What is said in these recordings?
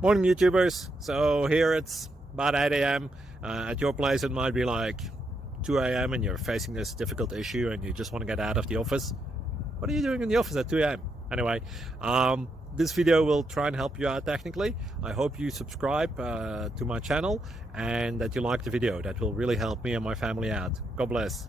Morning YouTubers. So here it's about 8 a.m. At your place it might be like 2 a.m. and you're facing this difficult issue and you just want to get out of the office. What are you doing in the office at 2 a.m.? Anyway, this video will try and help you out technically. I hope you subscribe to my channel and that you like the video. That will really help me and my family out. God bless.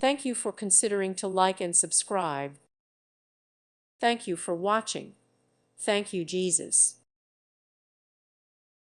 Thank you for considering to like and subscribe. Thank you for watching. Thank you, Jesus.